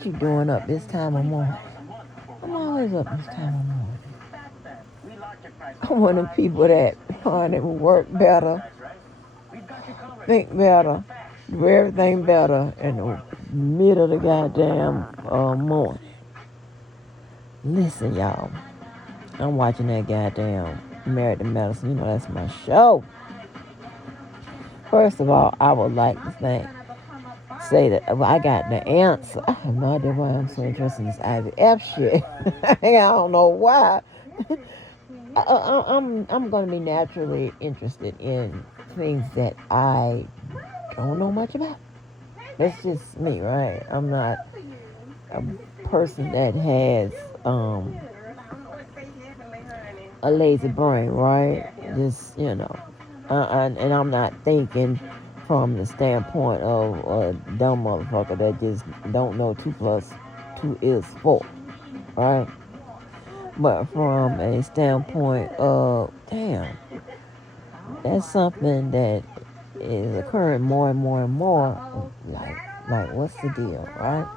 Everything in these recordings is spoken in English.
What you doing up this time of morning? I'm always up this time of morning. I'm one of the people that find it work better, think better, do everything better in the middle of the goddamn morning. Listen, y'all. I'm watching that goddamn Married to Medicine. You know that's my show. First of all, I would like to say that I got the answer. I have no idea why I'm so interested in this IVF shit. I don't know why. I'm going to be naturally interested in things that I don't know much about. That's just me, right? I'm not a person that has a lazy brain, right? Just, and I'm not thinking from the standpoint of a dumb motherfucker that just don't know 2 plus 2 is 4, right? But from a standpoint of, damn, that's something that is occurring more and more and more. Like what's the deal, right?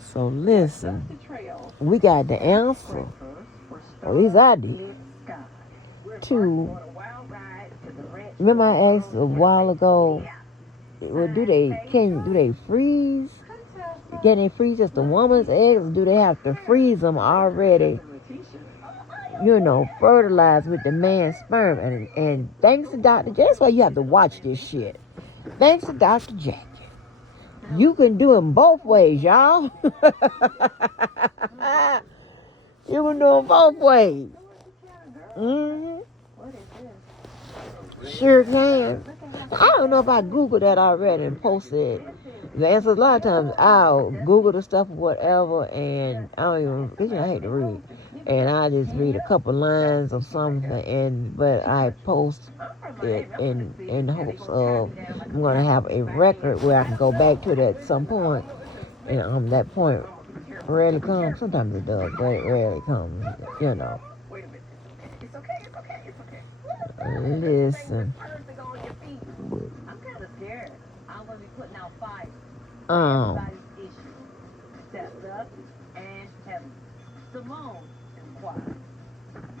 So listen, we got the answer, or at least I did, to, remember I asked a while ago, well, do they freeze? Can they freeze just the woman's eggs, or do they have to freeze them already, fertilized with the man's sperm? And thanks to Dr. J, that's why you have to watch this shit. Thanks to Dr. J, you can do them both ways, y'all. You can do them both ways. Mm-hmm. Sure can. I don't know if I Googled that already and posted the answers. A lot of times I'll Google the stuff or whatever, and I don't even, because I hate to read. And I just read a couple lines of something, but I post it in hopes of I'm going to have a record where I can go back to it at some point. And that point rarely comes. Sometimes it does, but it rarely comes, Listen. Simone inquired.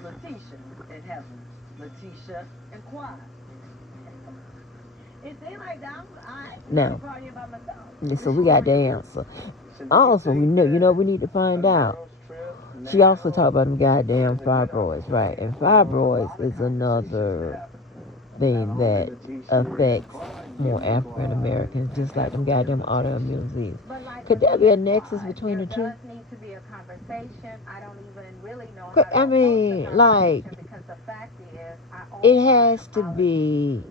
Letitia in heaven. Letitia inquired. It seemed like that. Now, so we got the answer. Also, we need to find out. She also talked about them goddamn fibroids, right? And fibroids is another thing that affects more African Americans, just like them goddamn autoimmune disease. Could there be a nexus between the two? I mean, like, it has to be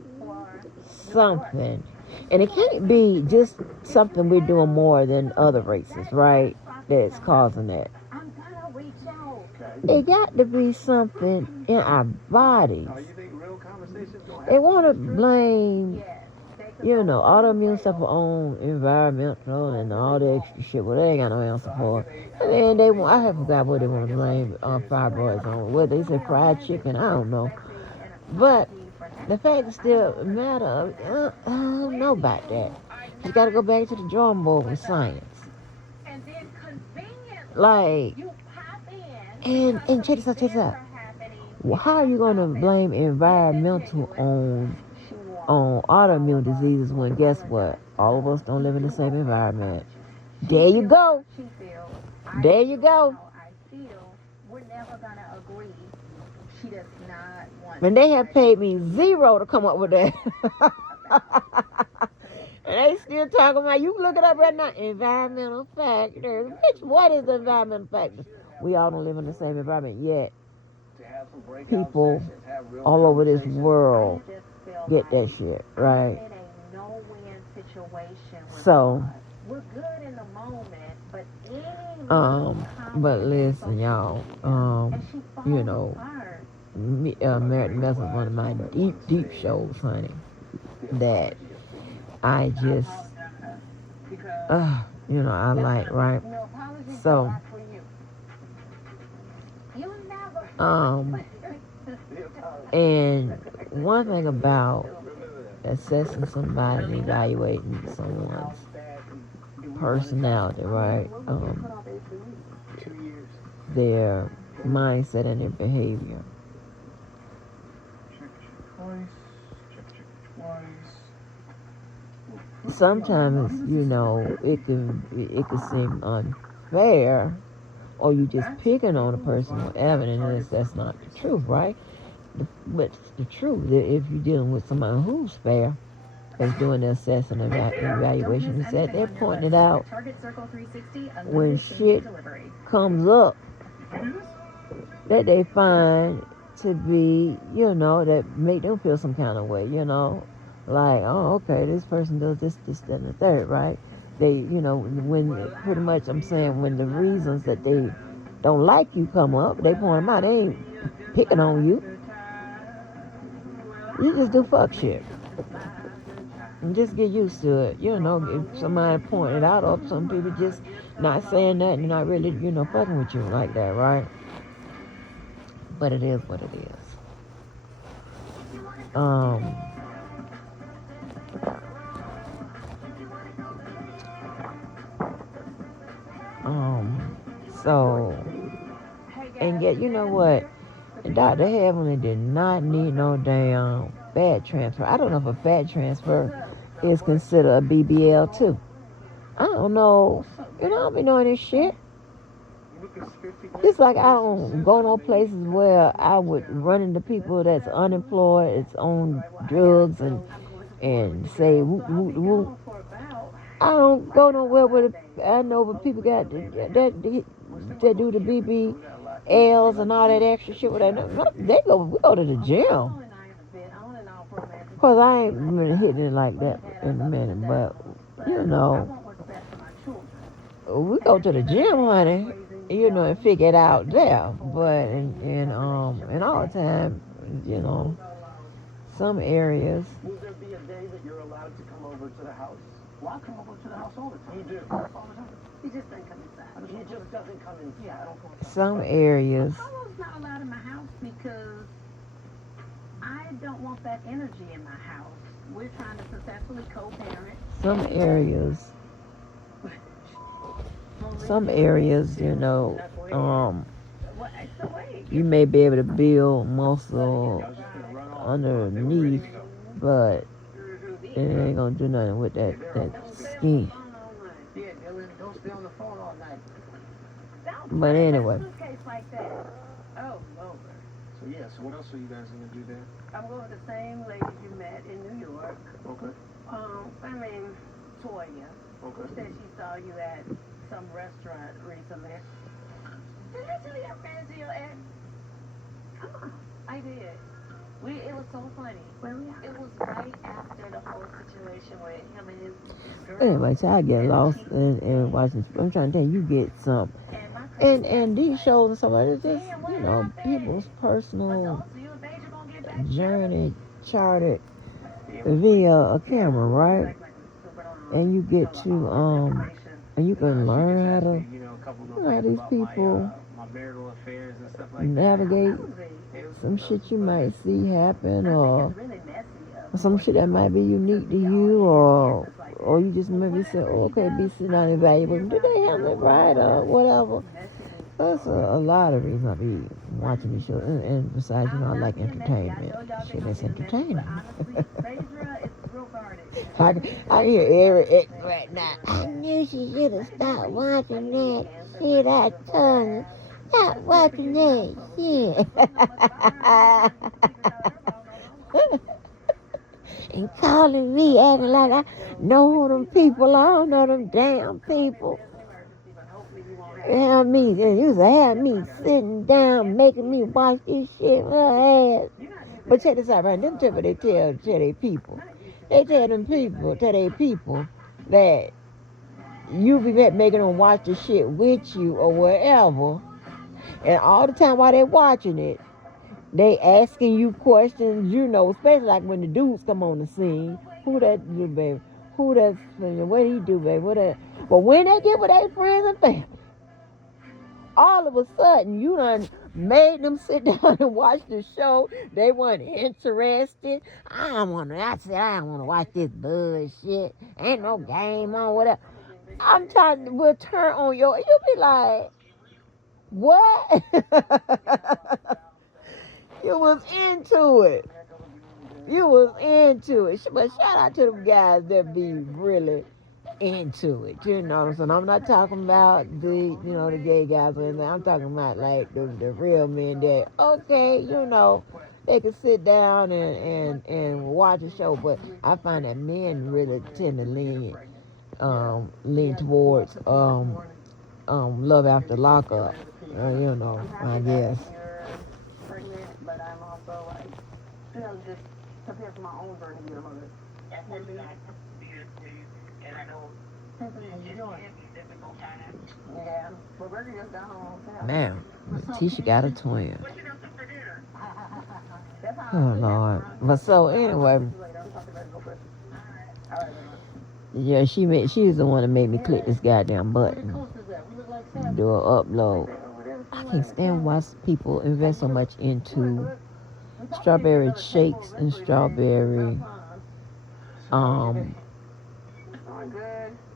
something. And it can't be just something we're doing more than other races, right? That's causing that. It got to be something in our bodies. They want to blame, autoimmune stuff on environmental and all the extra shit. Well, they ain't got no answer for it. And then I have forgot what they want to blame fibroids on. What they say, fried chicken, I don't know. But the fact still matter, I don't know about that. You got to go back to the drawing board with science. Like, and check this out. Well, how are you going to blame environmental on autoimmune diseases when, guess what? All of us don't live in the same environment. There you go. There you go. And they have paid me $0 to come up with that. And they still talking about, you can look it up right now, environmental factors. Bitch, what is the environmental factors? We all don't live in the same environment yet. People all over this world get that shit, right? So, but listen, y'all, Married to Medicine is one of my deep shows, honey, that I just, I like, right? So, and one thing about assessing somebody and evaluating someone's personality, right? Their mindset and their behavior. Sometimes, it can seem unfair, or you just picking on a person or evidence that's not the truth, right? But the truth, if you're dealing with somebody who's fair, is doing the assessment and evaluation, said they're pointing it out when shit comes up that they find to be, that make them feel some kind of way, like, oh, okay, this person does this, that, and the third, right? They, when pretty much I'm saying when the reasons that they don't like you come up, they point them out. They ain't picking on you. You just do fuck shit. And just get used to it. If somebody pointed out, or some people just not saying that and not really, fucking with you like that, right? But it is what it is. So, and yet, you know what? Dr. Heavenly did not need no damn fat transfer. I don't know if a fat transfer is considered a BBL too. I don't know. I don't be knowing this shit. It's like I don't go no places where I would run into people that's unemployed, it's on drugs, and say woo woo woo. I don't go nowhere where I know where people got that do the BBLs and all that extra shit. We go to the gym. Cause I ain't really hitting it like that in a minute, but we go to the gym, honey. And figure it out there. But and all the time, some areas. Will there be a day that you're allowed to come over to the house? Well, I come over to the house all the time. You do? All the time. He just doesn't come inside. He just doesn't come inside. Yeah, I don't come inside. Some areas. Carlo's not allowed in my house because I don't want that energy in my house. We're trying to successfully co-parent. Some areas, you may be able to build muscle underneath, but it ain't gonna do nothing with that skin. But anyway. So what else are you guys gonna do there? I'm going with the same lady you met in New York. Okay. Toya. Okay. She said she saw you at some restaurant recently. Did I tell you I'm friends with your ex? Come on. I did. It was so funny. It was right after the whole situation with him and his girl. Anyway, so I get lost in watching. I'm trying to tell you, get some. And these shows and stuff like that, just, people's personal journey charted via a camera, right? And you get to, and you can learn how to, how these people navigate some shit you might see happen, or some shit that might be unique to you, or you just maybe say, okay, be sitting down and evaluate, did they handle it right, or whatever. That's a lot of reasons I be watching these shows, and besides, I like entertainment. Shit, that's entertaining. I hear Eric X right now. I knew she should have stopped watching that shit. I told her, stop watching that shit. And calling me, acting like I know who them people are. I don't know them damn people. Have me, they used to have me sitting down, making me watch this shit with her ass. But check this out, right? Them people, they tell their people. They tell their people that you be making them watch the shit with you or whatever. And all the time while they're watching it, they asking you questions, especially like when the dudes come on the scene. Who that do, baby? Who that's, what he do, baby? But when they get with their friends and family, all of a sudden, you done made them sit down and watch the show. They weren't interested. I said, I don't want to watch this bullshit. Ain't no game on, whatever. I'm trying to will turn on your. You'll be like, what? You was into it. You was into it. But shout out to them guys that be really into it. You know what I'm saying? I'm not talking about the gay guys or anything. I'm talking about like the real men that, okay, they can sit down and watch a show. But I find that men really tend to lean towards love after lockup. I guess. Pregnant, but I'm also like, just prepared for my own birth to be a mother. And I know it's difficult time. Yeah, but Bertie just got home. Man, Tisha got a twin. Oh Lord. But so anyway, yeah, she's the one that made me click this goddamn button. Do an upload. I can't stand why people invest so much into strawberry shakes and strawberry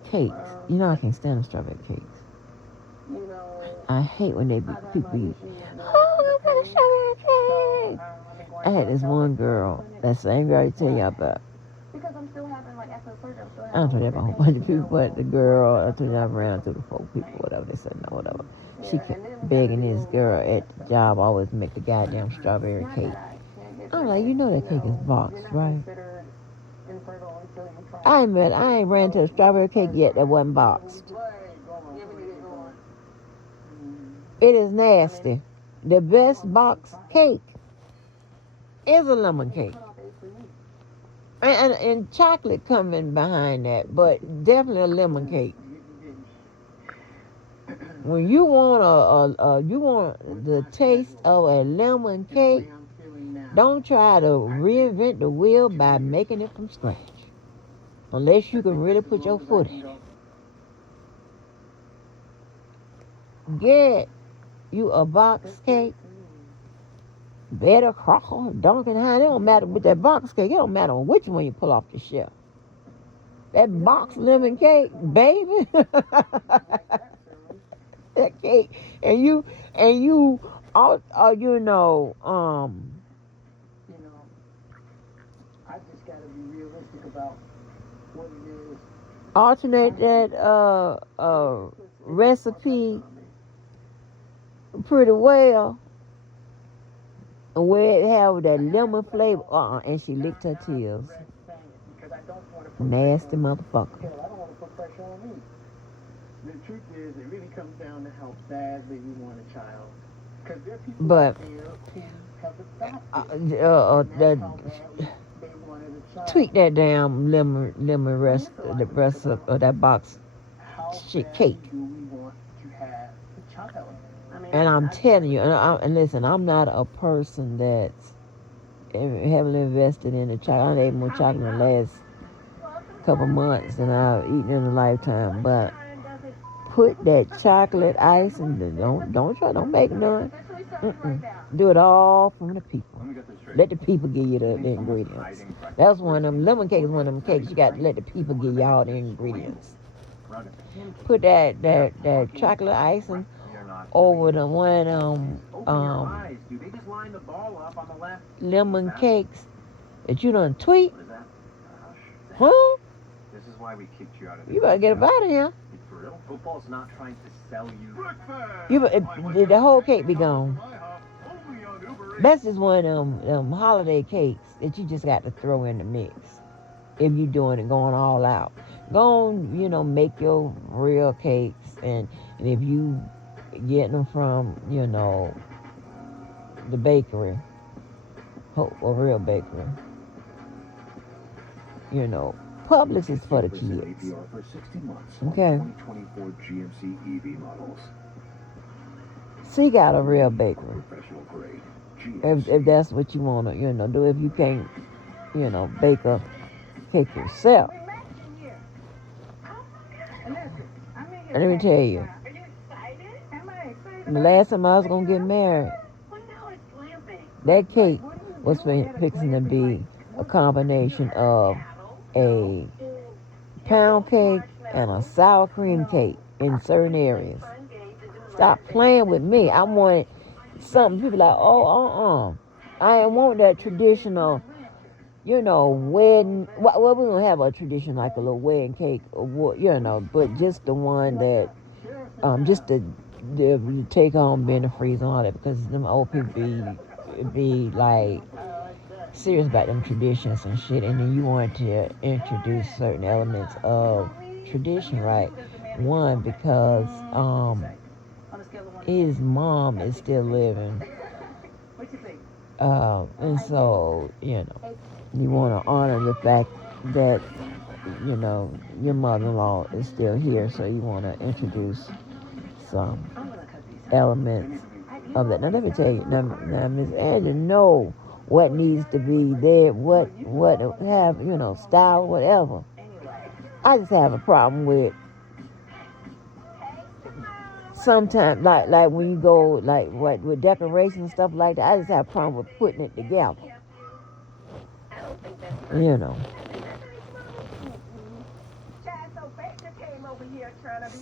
cakes. I can't stand the strawberry cakes. I hate when people be, oh, I'm gonna strawberry cake. I had this one girl, that same girl I tell you about. Because I'm still having, like, after surgery, I'm still having. I don't tell you about a whole bunch of people, but the girl, I told you I ran through the 4 people, whatever. They said no, whatever. She kept begging this girl at the job always make the goddamn strawberry cake. I'm like, that cake is boxed, right? I ain't ran to a strawberry cake yet that wasn't boxed. It is nasty. The best boxed cake is a lemon cake. And chocolate coming behind that, but definitely a lemon cake. When you want you want the taste of a lemon cake, don't try to reinvent the wheel by making it from scratch. Unless you can really put your foot in it. Get you a box cake. Better Crocker, Dunkin' Hines, it don't matter with that box cake. It don't matter which one you pull off the shelf. That box lemon cake, baby. That cake, and you, all I just gotta be realistic about what it is. Alternate that recipe pretty well. Where it have that lemon flavor, and she licked her tears. Nasty motherfucker. I don't want to put pressure on me. The truth is, it really comes down to how badly you want a child. Because there are people But who have adopted. tweak that damn lemon rest of that box shit cake. And I'm telling you, and listen, I'm not a person that's heavily invested in the chocolate. I ate more chocolate in the last couple months than I've eaten in a lifetime. But put that chocolate ice and don't make none. Do it all from the people. Let the people give you the ingredients. That's one of them. Lemon cake is one of them cakes. You got to let the people give you all the ingredients. Put that chocolate icing over the one lemon cakes that you done tweak. Huh? This is why we kicked you out of You better get up out of here. For real? Football's not trying to sell you. The whole cake be gone. That's just one of them holiday cakes that you just got to throw in the mix. If you're doing it, going all out. Go on, make your real cakes. And if you getting them from, the bakery, a real bakery, Publix is for the kids. Okay. So you got a real bakery. If that's what you want to, do. If you can't, bake a cake yourself. And let me tell you, the last time I was going to get married, that cake was fixing to be a combination of a pound cake and a sour cream cake in certain areas. Stop playing with me. I wanted something. People like, oh, I ain't want that traditional, wedding. Well, we don't have a tradition like a little wedding cake, or but just the one that, just the take home, be in the freezer and all that, because them old people be like serious about them traditions and shit, and then you want to introduce certain elements of tradition, right? One, because his mom is still living, and so you want to honor the fact that your mother-in-law is still here, so you want to introduce some elements of that. Now let me tell you, now Miss Angela know what needs to be there, what have style, whatever. I just have a problem with sometimes, like when you go with decorations and stuff like that. I just have a problem with putting it together.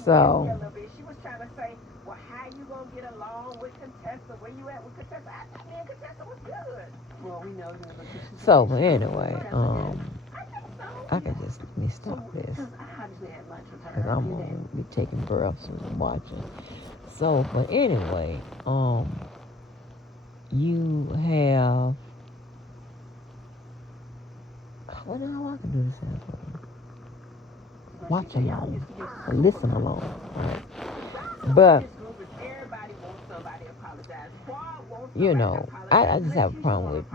So. She was trying to say, well, how you gonna get along with Contessa? Where you at with Contessa? I thought me and Contessa was good. Well, we know that. So anyway, I can just let me stop this, because I'm gonna be taking breaths and watching. So, but anyway, you have. Well, now I can do this. Watch along, or listen along, right? But I just have a problem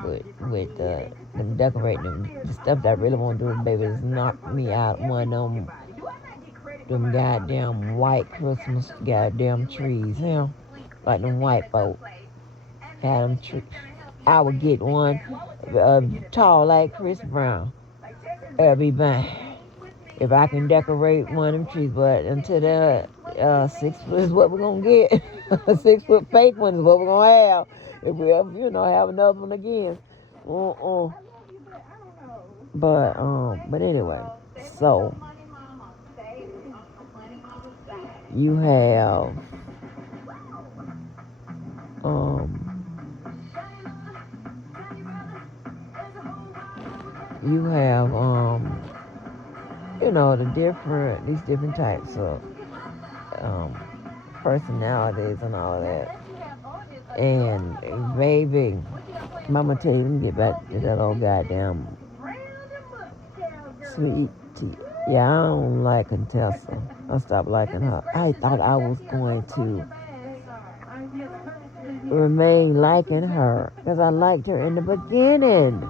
with them decorating the stuff that I really want to do. Baby, is knock me out one of them goddamn white Christmas goddamn trees, like them white folk had them trees. I would get one tall like Chris Brown. It'll be fine if I can decorate one of them trees, but until the 6 foot is what we're gonna get. 6 foot fake one is what we're gonna have if we ever, have another one again. But anyway, so you have these different types of personalities and all that. And baby, Mama tell you, let me get back to that old goddamn sweet tea. Yeah, I don't like Contessa. I stopped liking her. I thought I was going to remain liking her because I liked her in the beginning.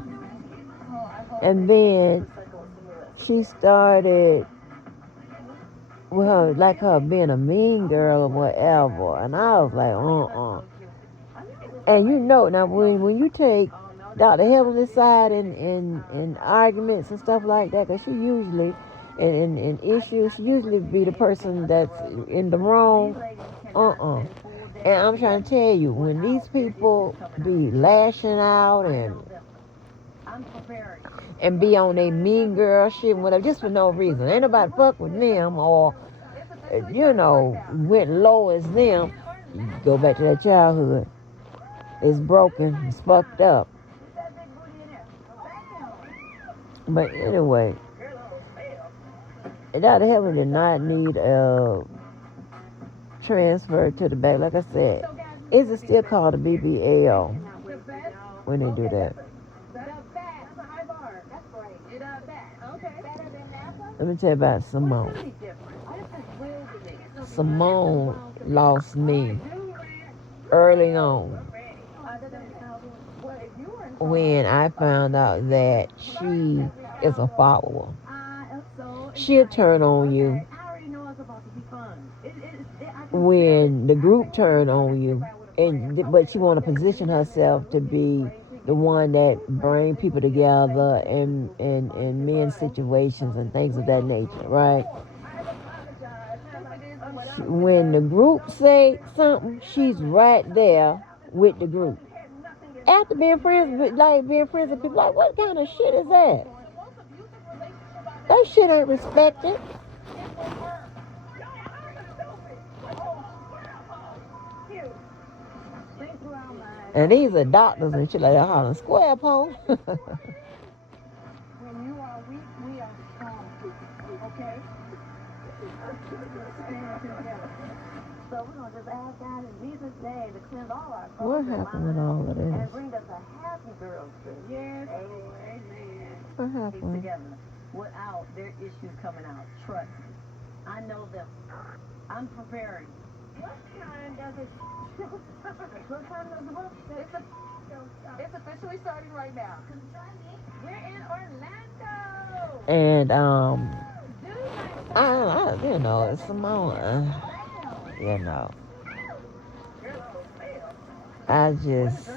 And then she started with her being a mean girl or whatever. And I was like, And now when you take Dr. Heavenly's side in arguments and stuff like that, because she usually, in issues, she usually be the person that's in the wrong. And I'm trying to tell you, when these people be lashing out and be on a mean girl shit, whatever, just for no reason. Ain't nobody fuck with them or, went low as them. You go back to that childhood. It's broken. It's fucked up. But anyway, Dr. Heaven did not need a transfer to the back. Like I said, is it still called a BBL when they do that? Let me tell you about Simone. Simone lost me early on when I found out that she is a follower. She'll turn on you when the group turn on you, but she want to position herself to be the one that bring people together in men's situations and things of that nature, right? When the group say something, she's right there with the group. After being friends with people, like, what kind of shit is that? That shit ain't respected. through our minds. And these are doctors and shit like that hollering square pole. When you are weak, we are strong. Okay? Stand together. So we're going to just ask God in Jesus' name to cleanse all our What souls and happened with minds all of and this? bring us a happy girl spirit. Yes, Amen. Lord. Amen. What Keep happened? together without their issues coming out. Trust me. I know them. I'm preparing. What time does it show? What time does the book? It's officially starting right now. We're in Orlando. And Do like I you know, it's Simone. You know, I just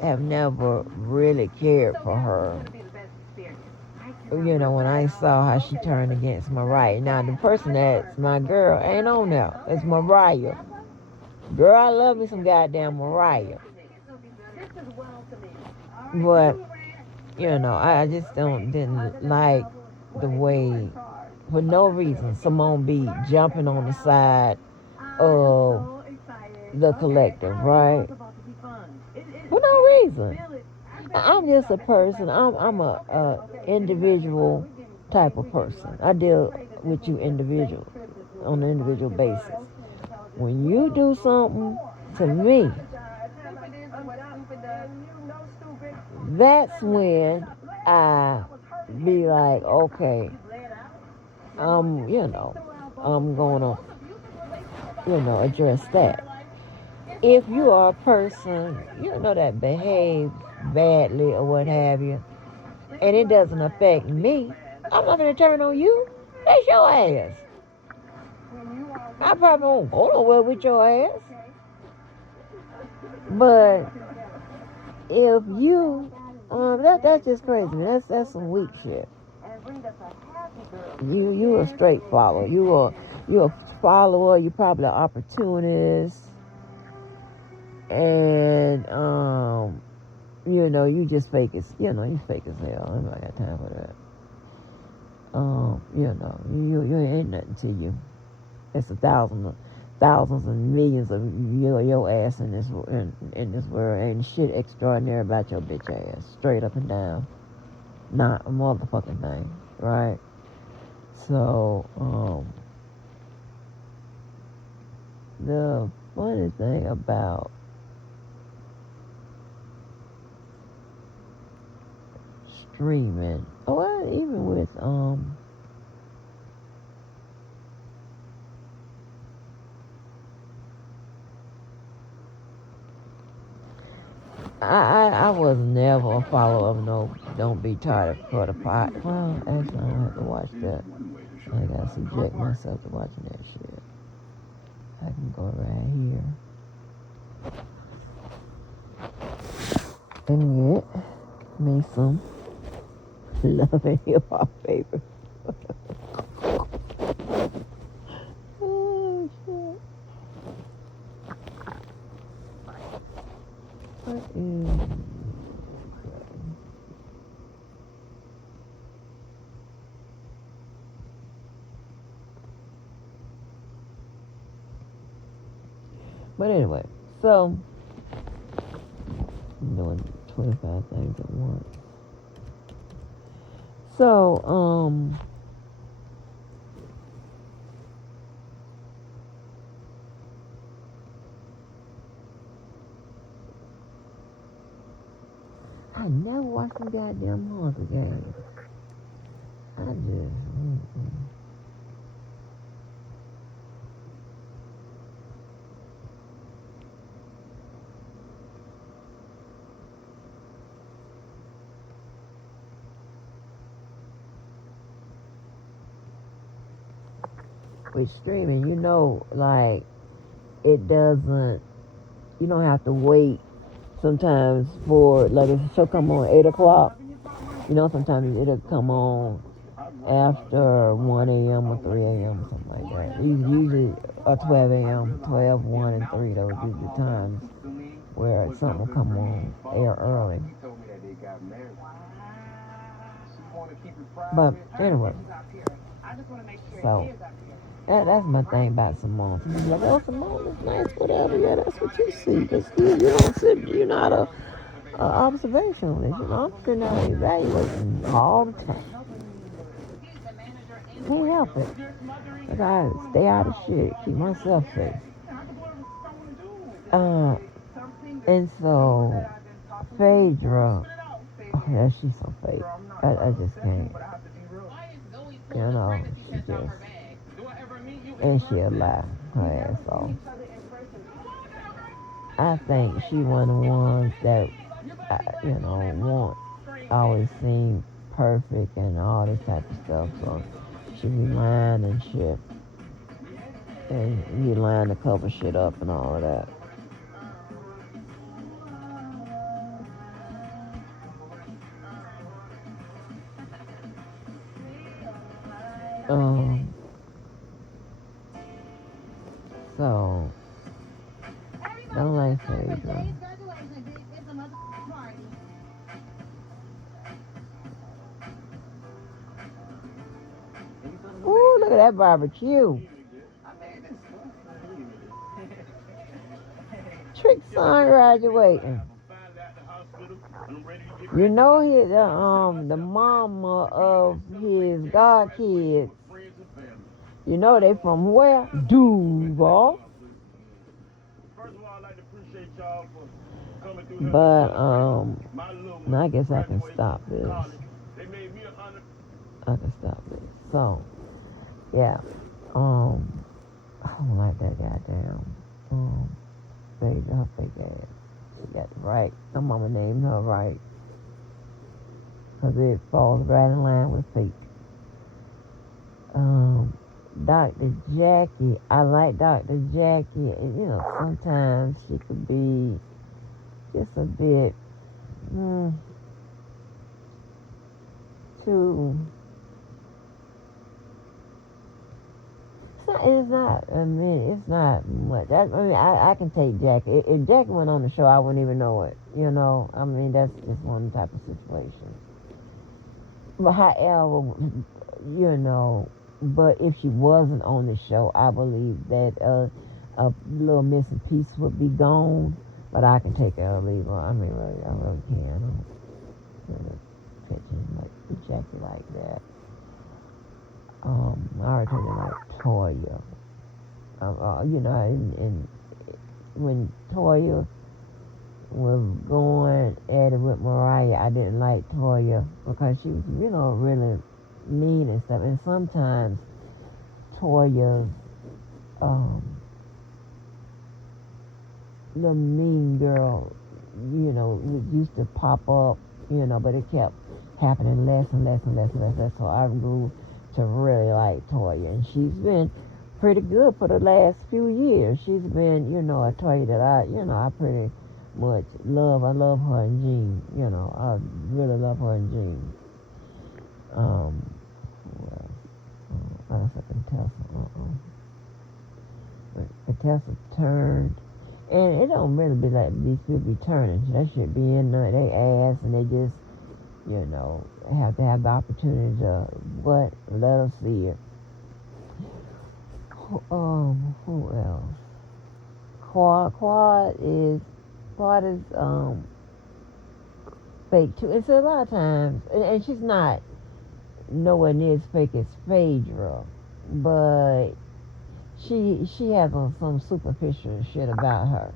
have never really cared for her. You know, when I saw how she turned against Mariah. Now, the person that's my girl ain't on there. It's Mariah. Girl, I love me some goddamn Mariah. But, you know, I just didn't like the way, for no reason, Simone B jumping on the side of the collective, right? For no reason. I'm just a person. I'm a individual type of person. I deal with you individual on an individual basis. When you do something to me, that's when I be like, okay, I'm gonna, address that. If you are a person, that behaves badly or what have you, and it doesn't affect me, I'm not gonna turn on you. That's your ass. I probably won't go nowhere with your ass. But if you, that's just crazy. That's some weak shit. You a straight follower. You a follower. You probably an opportunist. And you just fake as you fake as hell. I don't got time for that. You ain't nothing to you. It's thousands and millions of your ass in this world. Ain't shit extraordinary about your bitch ass. Straight up and down. Not a motherfucking thing, right? So, the funny thing about streaming, even with I was never a follower of no Don't Be Tired for the Pot. Well, actually, I don't have to watch that. I gotta subject myself to watching that shit. I can go right here and get me some Love and Hip Hop paper. Oh, shit. What is... But anyway, so I'm doing 25 things at once. So, I never watched some goddamn Monster games. I just, with streaming, like, it doesn't, you don't have to wait sometimes for, like, if a show come on 8 o'clock, sometimes it'll come on after 1 a.m. or 3 a.m. or something like that. Usually 12 a.m., 12, 1, and 3, those are the times where something will come on air early. But anyway, I just want to make sure so it is up here. that's my thing about Simone. People be like, oh, Simone is nice, whatever. Yeah, that's what you see. That's good. You don't sit, you're not a observationalist. You know, I'm sitting there evaluating all the time. Can't help it. I gotta stay out of shit, keep myself safe. And so, Phaedra, oh yeah, she's so fake. I just can't. You know, she just, and she a lie, her ass off. I think she one of the ones that, you know, want, always seem perfect and all this type of stuff, so she be lying and shit. And be lying to cover shit up and all of that. So, don't like Phaedra. Ooh, look at that barbecue. Trick's son graduating. You know the mama of his god kids. You know they from where? Duval. But I guess I can stop this. I can stop this. So yeah. I don't like that goddamn Phaedra, her fake ass. She got it right. Her mama named her right. Because it falls right in line with fate. Dr. Jackie, I like Dr. Jackie. You know, sometimes she could be just a bit too. It's not. I mean, it's not much. I can take Jackie. If Jackie went on the show, I wouldn't even know it. You know, I mean, that's just one type of situation. But however, you know, but if she wasn't on the show, I believe that a little missing piece would be gone. But I can take her or leave her. I mean, really, I really can. I don't really picture like Jackie like that. I already told you like Toya. You know, and when Toya was going at it with Mariah, I didn't like Toya because she was, you know, really mean and stuff. And sometimes Toya's the mean girl, you know, used to pop up, you know, but it kept happening less and less and less and less. That's so I grew to really like Toya, and she's been pretty good for the last few years. She's been, you know, a Toya that I pretty much love. I love her and Jean, you know, I really love her and Jean. I guess I can tell Contessa turned, and it don't really be like these people be turning. That should be in their ass, and they just, you know, have to have the opportunity to let us see it. Who else? Quad is fake too. And so a lot of times, and she's not nowhere near as fake as Phaedra, but she has some superficial shit about her.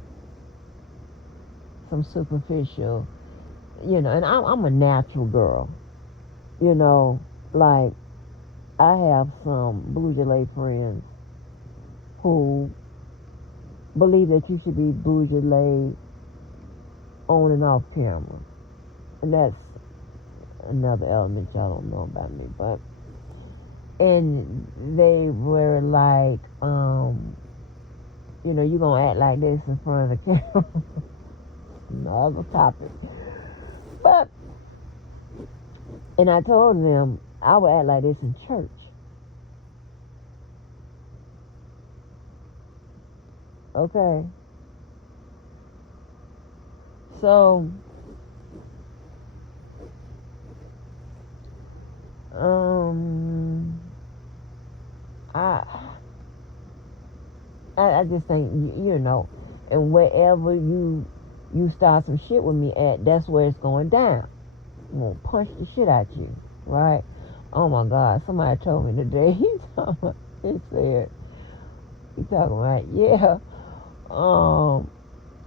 Some superficial, you know. And I'm a natural girl, you know. Like I have some Bourgeois friends who believe that you should be Bourgeois on and off camera, and that's another element y'all don't know about me. But and they were like, you know, you gonna act like this in front of the camera. Another topic. But and I told them I would act like this in church. Okay. So I just think, you know, and wherever you start some shit with me at, that's where it's going down. I'm gonna punch the shit out you, right? Oh my God, somebody told me today, he said, he talking about, yeah,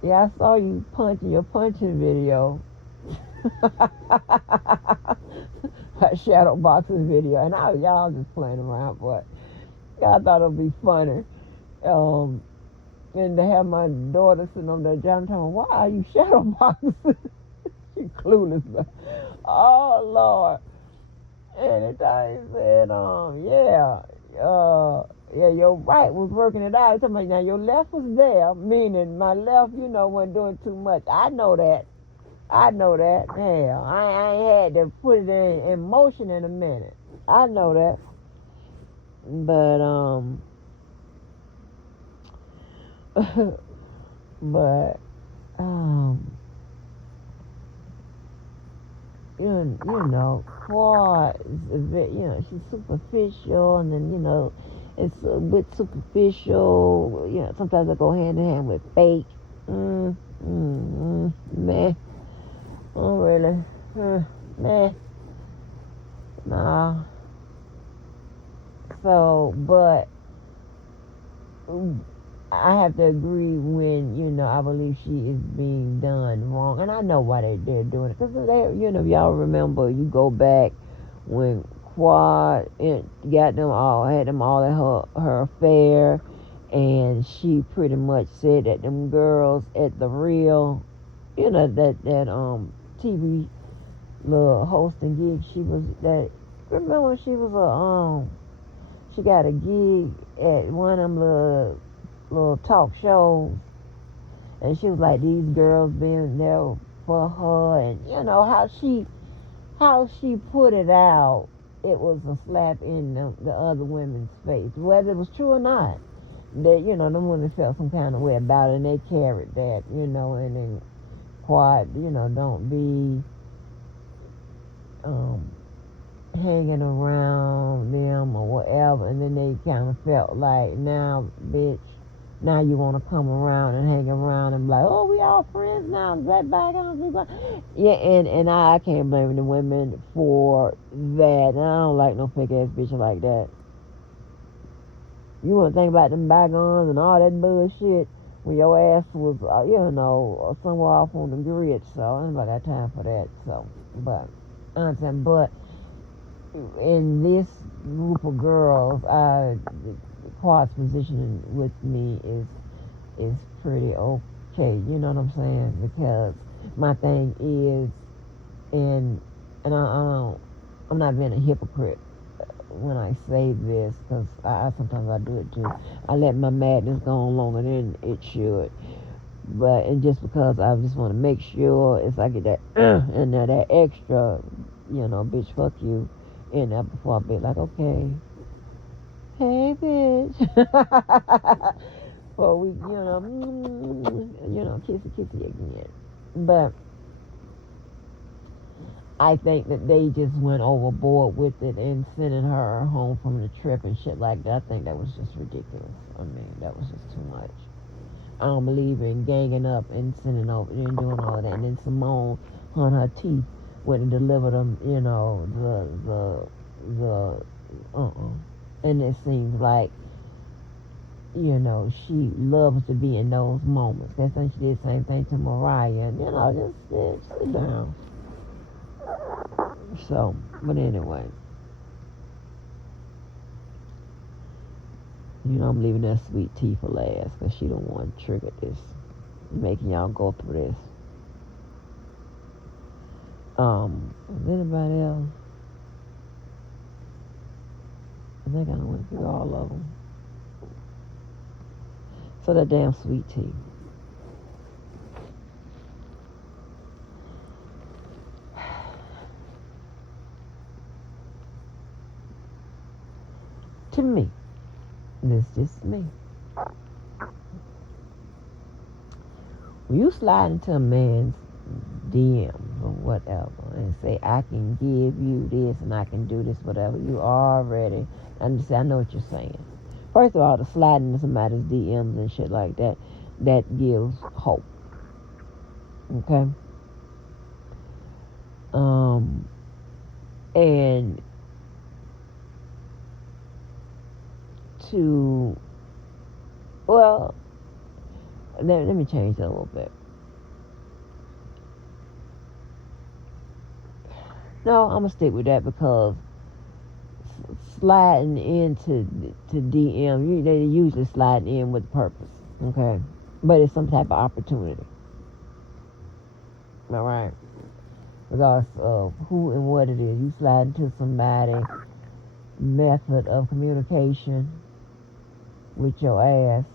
yeah, I saw you punching your punching video. That shadow boxing video, and y'all just playing around, but yeah, I thought it'd be funny. And to have my daughter sitting on there, John, telling me, why are you shadow boxing? She clueless. Oh Lord. And he said, yeah, your right was working it out. He's talking about, now your left was there, meaning my left, you know, wasn't doing too much. I know that. Hell, I ain't had to put it in motion in a minute. I know that. But, you know, Claude is a bit, you know, she's superficial, and then, you know, it's a bit superficial, you know, sometimes I go hand in hand with fake. Meh. Oh, really? Meh. Nah. So, but I have to agree when, you know, I believe she is being done wrong. And I know why they're doing it. Because, you know, y'all remember, you go back when Quad got them all, had them all at her affair. And she pretty much said that them girls at the Real, you know, that TV little hosting gig, remember she was she got a gig at one of them little talk shows, and she was like, these girls being there for her, and you know how she put it out, it was a slap in the other women's face, whether it was true or not. That, you know, them women felt some kind of way about it, and they carried that, you know, and then quiet, you know, don't be hanging around them or whatever, and then they kind of felt like, now, bitch, now you want to come around and hang around and be like, oh, we all friends now, right back on. Yeah, and I can't blame the women for that. I don't like no fake ass bitch like that. You want to think about them bygones and all that bullshit when your ass was, you know, somewhere off on the grid, so I ain't got time for that, so, but, I understand, but in this group of girls, Quad's position with me is pretty okay, you know what I'm saying? Because my thing is, and I'm not being a hypocrite when I say this, because I sometimes I do it too. I let my madness go on longer than it should, but and just because I just want to make sure if I get that and that extra, you know, bitch, fuck you, in there before I be like, okay, hey, bitch, before we, you know, kissy again. But I think that they just went overboard with it and sending her home from the trip and shit like that. I think that was just ridiculous. I mean, that was just too much. I don't believe in ganging up and sending over and doing all that. And then Simone on her teeth wouldn't deliver them, you know, and it seems like, you know, she loves to be in those moments. That's why she did the same thing to Mariah, and, you know, just sit down. So, but anyway, you know, I'm leaving that sweet tea for last, because she don't want to trigger this, making y'all go through this. Is anybody else? I think I went through all of them. So that damn sweet tea. To me, this is just me. When you slide into a man's DMs or whatever, and say, I can give you this and I can do this, whatever. You already understand. I know what you're saying. First of all, the sliding into somebody's DMs and shit like that, that gives hope. Okay? And to, well, let me change that a little bit. No, I'm gonna stick with that because sliding into DM, they usually slide in with purpose, okay? But it's some type of opportunity. All right? Regardless of who and what it is, you slide into somebody's method of communication with your ass,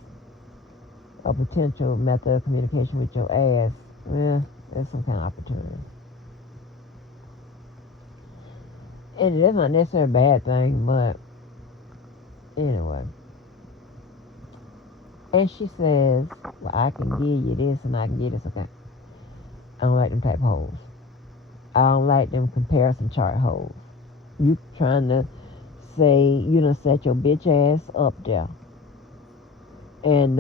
a potential method of communication with your ass, there's some kind of opportunity. And that's not necessarily a bad thing, but anyway. And she says, well, I can give you this and I can give this, okay. I don't like them type hoes. I don't like them comparison chart hoes. You trying to say you done set your bitch ass up there and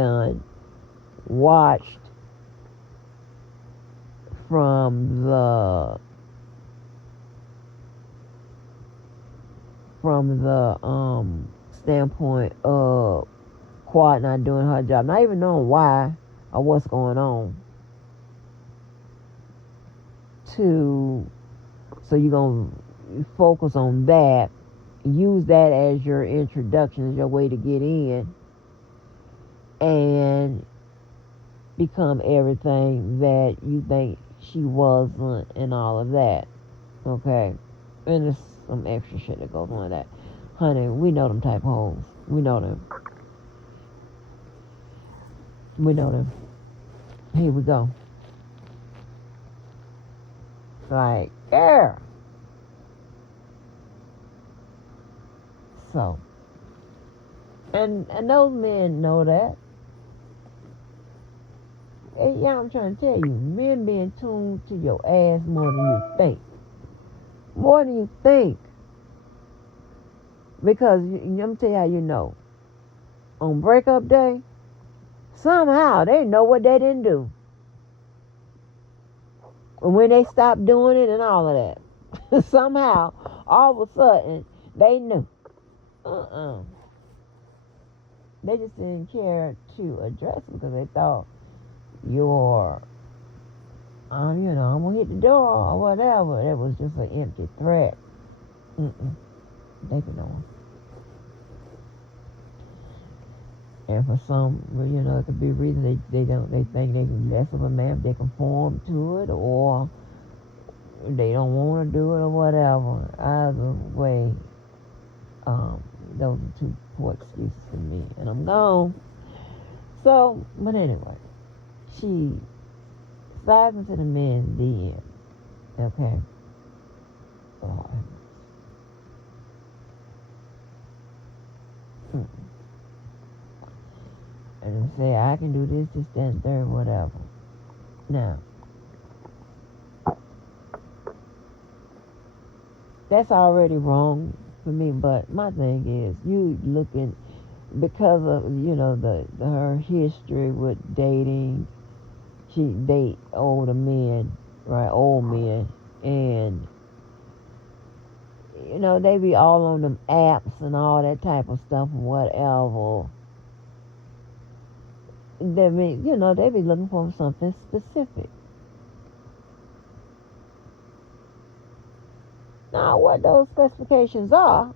watched from the standpoint of Quad not doing her job, not even knowing why or what's going on, so you're gonna focus on that, use that as your introduction, as your way to get in and become everything that you think she wasn't and all of that, okay? And there's some extra shit that goes on with that. Honey, we know them type hoes. We know them. We know them. Here we go. Like, yeah. So, and those men know that. And yeah, I'm trying to tell you, men being tuned to your ass more than you think. More than you think. Because, I'm going to tell you how you know. On breakup day, somehow they know what they didn't do. And when they stopped doing it and all of that. Somehow, all of a sudden, they knew. They just didn't care to address it because they thought you're, I'm going to hit the door or whatever. It was just an empty threat. They can know. And for some, it could be a reason they think they can mess with a man if they conform to it, or they don't want to do it, or whatever. Either way, those are two poor excuses for me, and I'm gone. So, but anyway, she slides into the man's DM, okay? Oh, and say, I can do this, that, and third, whatever. Now, that's already wrong for me, but my thing is, you looking, because of, her history with dating, she date older men, right, old men, and, they be all on them apps and all that type of stuff, whatever. They be looking for something specific. Now, what those specifications are,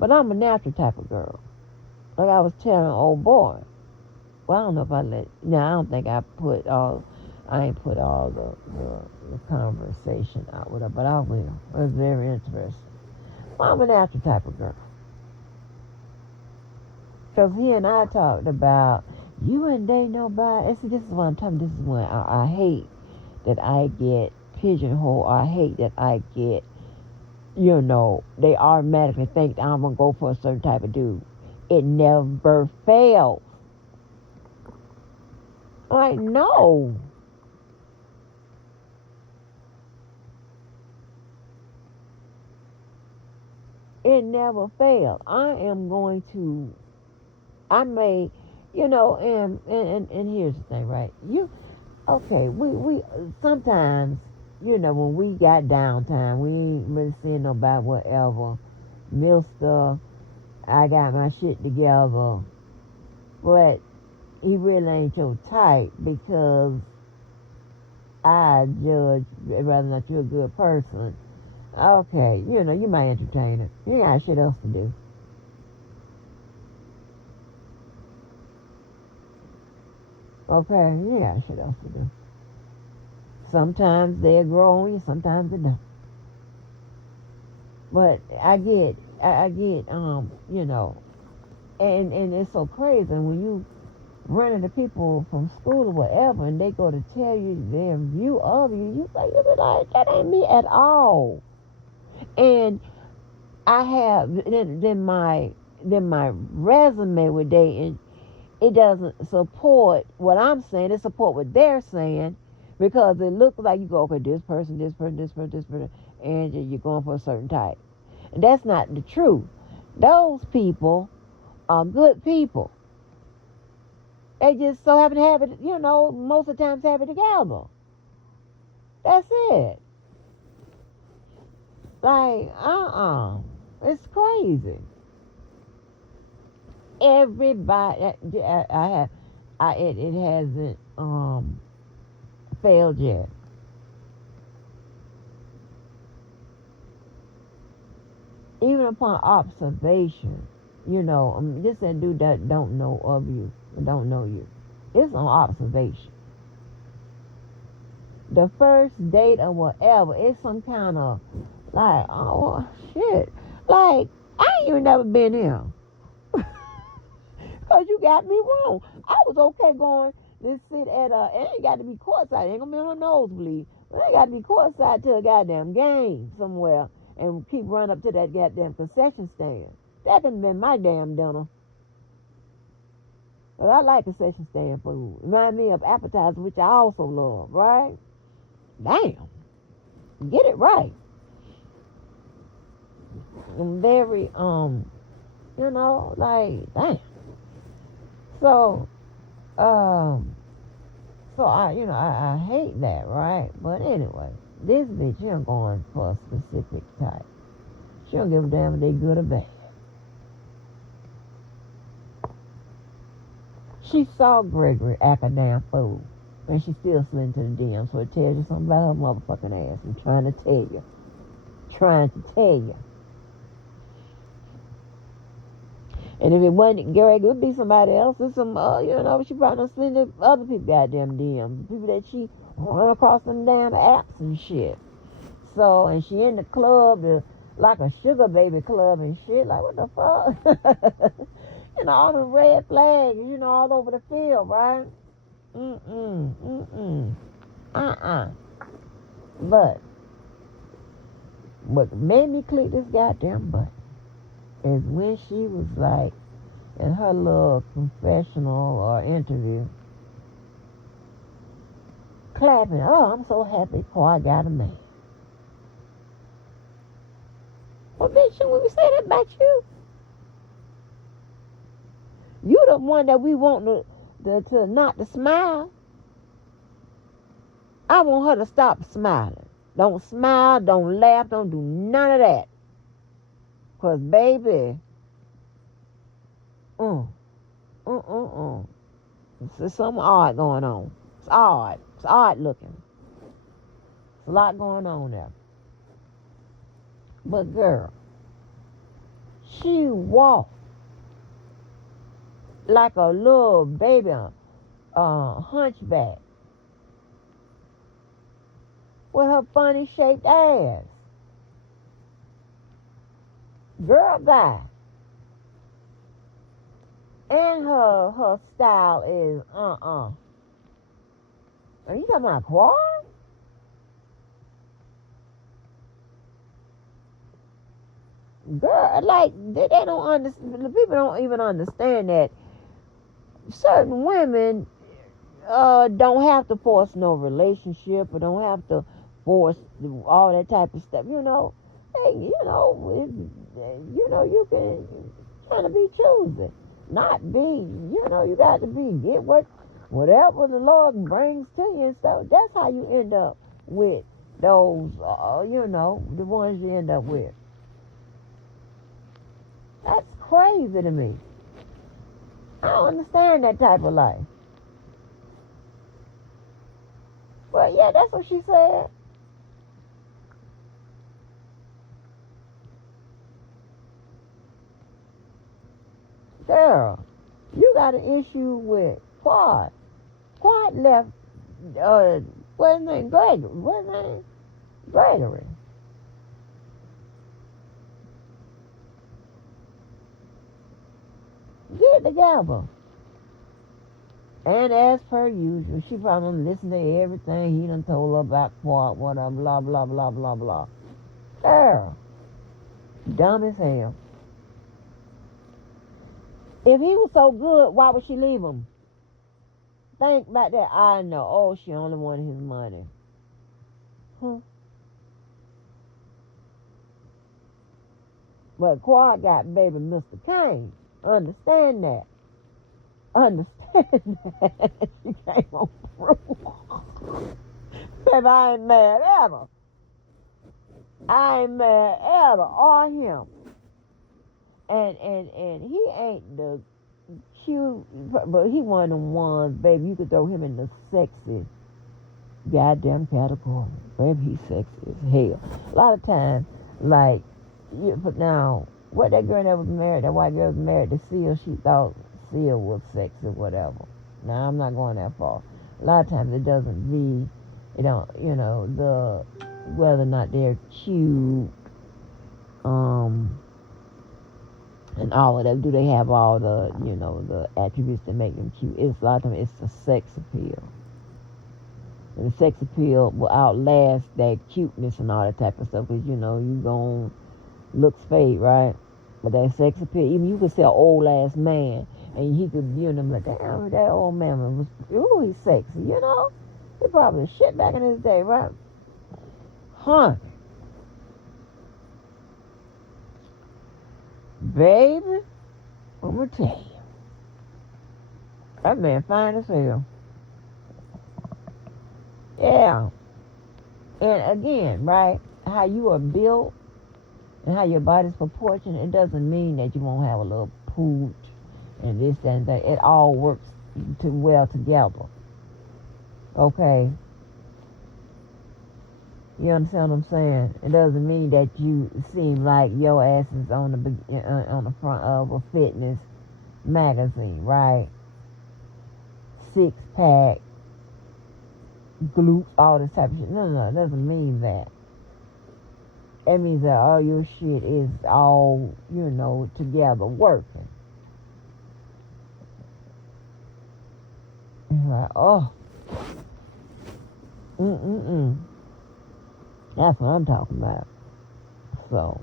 but I'm a natural type of girl. Like I was telling old boy. Well, I don't know if I don't think I ain't put all the conversation out with her, but I will. It was very interesting. Well, I'm a natural type of girl. Because he and I talked about, you ain't date nobody. This is what I'm talking. This is when I hate that I get pigeonholed. I hate that I get, they automatically think that I'm going to go for a certain type of dude. It never fails. I'm like, no. It never fails. I may, and here's the thing, right? We sometimes, when we got downtime, we ain't really seeing nobody, whatever. Mister, I got my shit together. But he really ain't your type because I judge whether or not you're a good person. Okay, you might entertain it. You ain't got shit else to do. Okay, you ain't got shit else to do. Sometimes they grow on you, sometimes they don't. But I get, and it's so crazy when you run into people from school or whatever, and they go to tell you their view of you, you be like, that ain't me at all. And I have then my resume with dating, it doesn't support what I'm saying. It support what they're saying because it looks like you go, okay, this person, and you're going for a certain type. And that's not the truth. Those people are good people. They just so happen to have it, most of the times have it together. That's it. Like, it's crazy. Everybody, it hasn't failed yet. Even upon observation, just that dude that don't know of you, don't know you. It's on observation. The first date or whatever, it's some kind of like, oh shit, like I ain't even never been here. Cause you got me wrong. I was okay going to sit at it ain't got to be courtside. It ain't gonna be on a nosebleed. But it got to be courtside to a goddamn game somewhere and keep running up to that goddamn concession stand. That could have been my damn dinner. But I like concession stand food. Remind me of appetizers, which I also love, right? Damn. Get it right. I'm very, like, damn. So I hate that, right? But anyway, this bitch, she going for a specific type. She don't give a damn if they good or bad. She saw Gregory act a damn fool, and she still slid into the DM, so it tells you something about her motherfucking ass. I'm trying to tell you. And if it wasn't Greg, it would be somebody else. It's some, she probably done slid into other people goddamn DMs. People that she run across them damn apps and shit. So, and she in the club, like a sugar baby club and shit. Like, what the fuck? All the red flags, all over the field, right? But what made me click this goddamn button is when she was like, in her little confessional or interview, clapping, oh, I'm so happy before I got a man. Well, bitch, when we say that about you, you the one that we want to not to smile. I want her to stop smiling. Don't smile, don't laugh, don't do none of that. Because, baby, there's something odd going on. It's odd. It's odd looking. There's a lot going on there. But, girl, she walked like a little baby hunchback with her funny shaped ass. Girl, bye. And her style is Are you talking about Quad? Girl, like they don't understand. The people don't even understand that certain women don't have to force no relationship or don't have to force all that type of stuff. hey, you can trying to be choosy, not be, you got to get whatever the Lord brings to you and stuff. That's how you end up with those, the ones you end up with. That's crazy to me. I don't understand that type of life. Well, yeah, that's what she said. Girl, you got an issue with Quad. Quad left, what's his name? Gregory. Get together. And as per usual, she probably listened to everything he done told her about Quad, whatever, blah, blah, blah, blah, blah. Girl, dumb as hell. If he was so good, why would she leave him? Think about that. I know. Oh, she only wanted his money. But Quad got baby Mr. Kane. Understand that. Understand that. She came on through. Baby, I ain't mad ever. I ain't mad ever. Or him. And he ain't the cute, but he one of them ones, baby, you could throw him in the sexy goddamn category. Baby, he's sexy as hell. A lot of times, like, but now, what that girl that was married, that white girl was married to Seal, she thought Seal was sexy or whatever. Now, I'm not going that far. A lot of times it doesn't be, whether or not they're cute, and all of that. Do they have all the, the attributes that make them cute? It's a lot of times it's the sex appeal. And the sex appeal will outlast that cuteness and all that type of stuff, because, you gon' looks fade, right? But that sex appeal, even you could see an old ass man, and he could, like, damn, that old man was, he's sexy, He probably shit back in his day, right? Huh. Baby, I'm gonna tell you, that man fine as hell. Yeah. And again, right, how you are built and how your body's proportioned, it doesn't mean that you won't have a little pooch and this, that, and that. It all works well together. Okay? You understand what I'm saying? It doesn't mean that you seem like your ass is on the front of a fitness magazine, right? 6-pack, glutes, all this type of shit. No, it doesn't mean that. It means that all your shit is all, together working. And like, oh. That's what I'm talking about. So,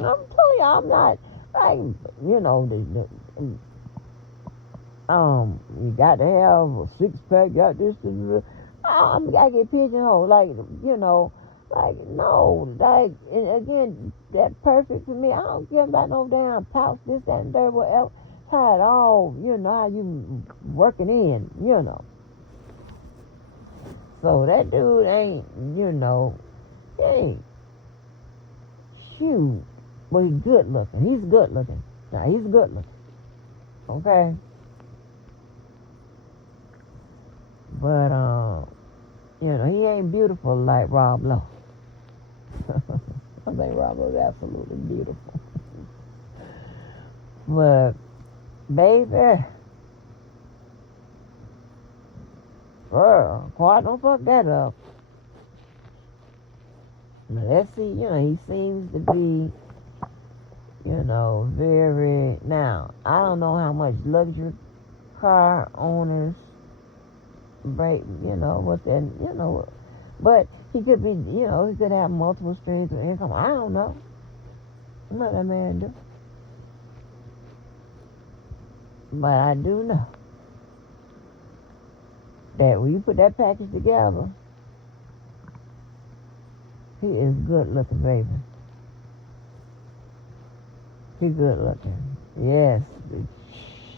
I'm telling you, I'm not, like, you got to have a 6-pack, got this, I gotta get pigeonholed, like, no, and again, that's perfect for me. I don't care about no damn pouch, this, that, and that, whatever, how it all, how you working in, So that dude ain't, he ain't, shoot, but he's good looking. He's good looking. Now, he's good looking. Okay? But, he ain't beautiful like Rob Lowe. I think Rob Lowe is absolutely beautiful. But, baby, girl, Quad, don't fuck that up. Now, let's see, he seems to be, very, now, I don't know how much luxury car owners break, what that, but he could be, he could have multiple streams of income. I don't know. What that man do. But I do know that when you put that package together, he is good looking, baby. He good looking. Yes, but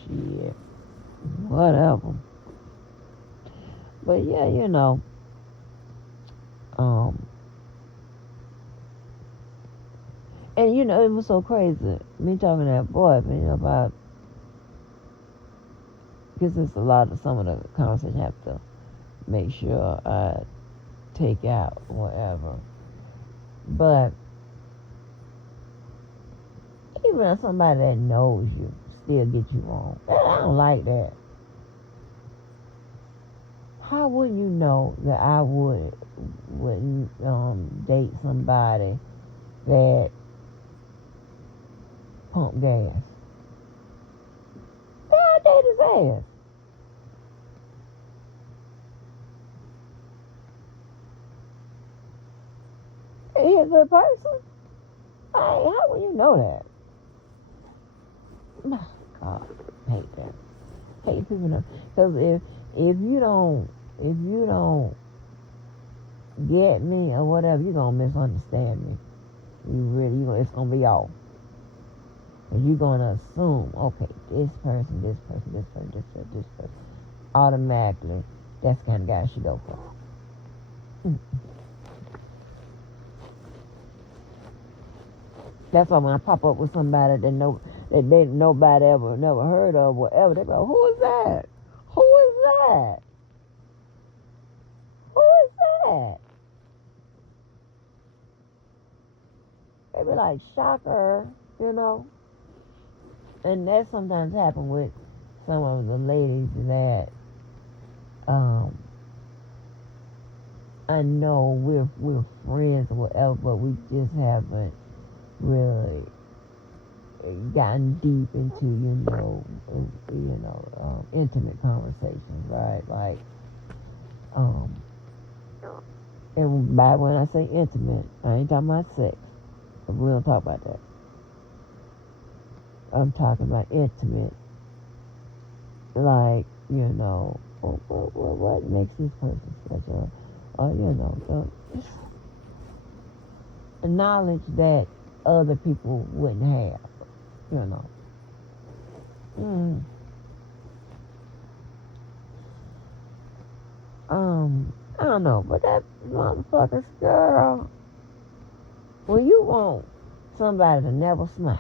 shit. Whatever. But yeah, and it was so crazy. Me talking to that boy, about, because it's a lot of some of the conversations I have to make sure I take out, whatever. But even if somebody that knows you still get you wrong, I don't like that. How would you know that I wouldn't date somebody that pump gas? I date his ass. He a good person? How would you know that? God, I hate that. Hate people know. Because if you don't get me or whatever, you're gonna misunderstand me. It's gonna be off. And you're gonna assume, okay, this person, automatically, that's the kind of guy I should go for. That's why when I pop up with somebody that nobody ever never heard of, whatever, they go, who is that? Who is that? Who is that? They be like, shocker, And that sometimes happen with some of the ladies that I know we're friends or whatever, but we just haven't really gotten deep into intimate conversations, right? Like and by when I say intimate, I ain't talking about sex. We don't talk about that. I'm talking about intimate, like what makes this person special, the knowledge that other people wouldn't have, I don't know, but that motherfucker's girl, when you want somebody to never smile,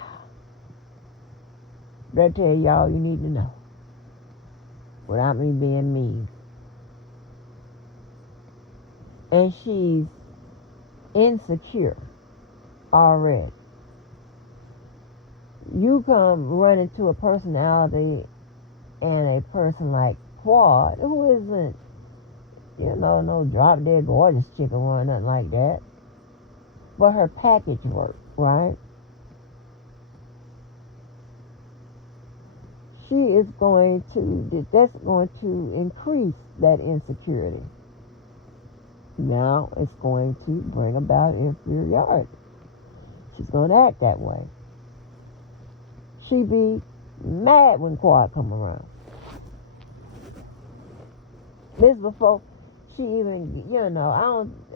they'll tell you all you need to know without me being mean. And she's insecure already. You come run into a personality and a person like Quad, who isn't, no drop dead gorgeous chick or nothing like that. But her package work, right? That's going to increase that insecurity. Now it's going to bring about inferiority. She's going to act that way. She be mad when Quad come around. This before she even,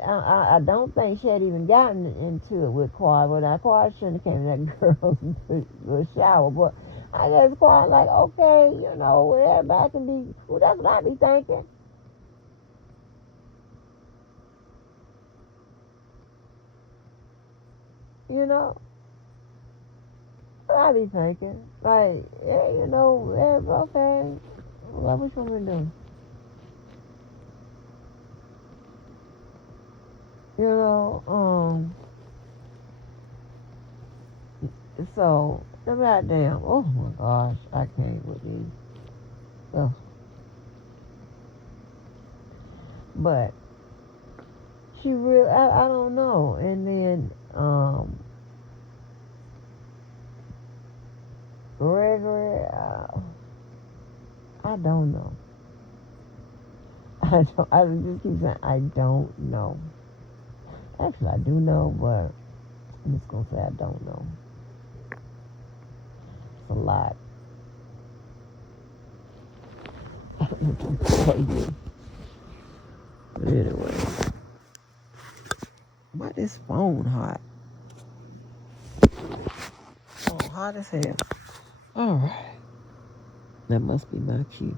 I don't think she had even gotten into it with Quad. Well, Quad shouldn't have came in that girl's shower, but I guess Quad like, okay, everybody can be, well, that's what I be thinking. I be thinking, like, yeah, okay, what you want me to do? So, goddamn, oh my gosh, I can't with these. Oh. But, she really, I don't know, and then, Gregory, I don't know. I just keep saying, I don't know. Actually, I do know, but I'm just going to say I don't know. It's a lot. I don't know what to tell you. But anyway. Why this phone hot? Oh, hot as hell. All right. That must be my cue.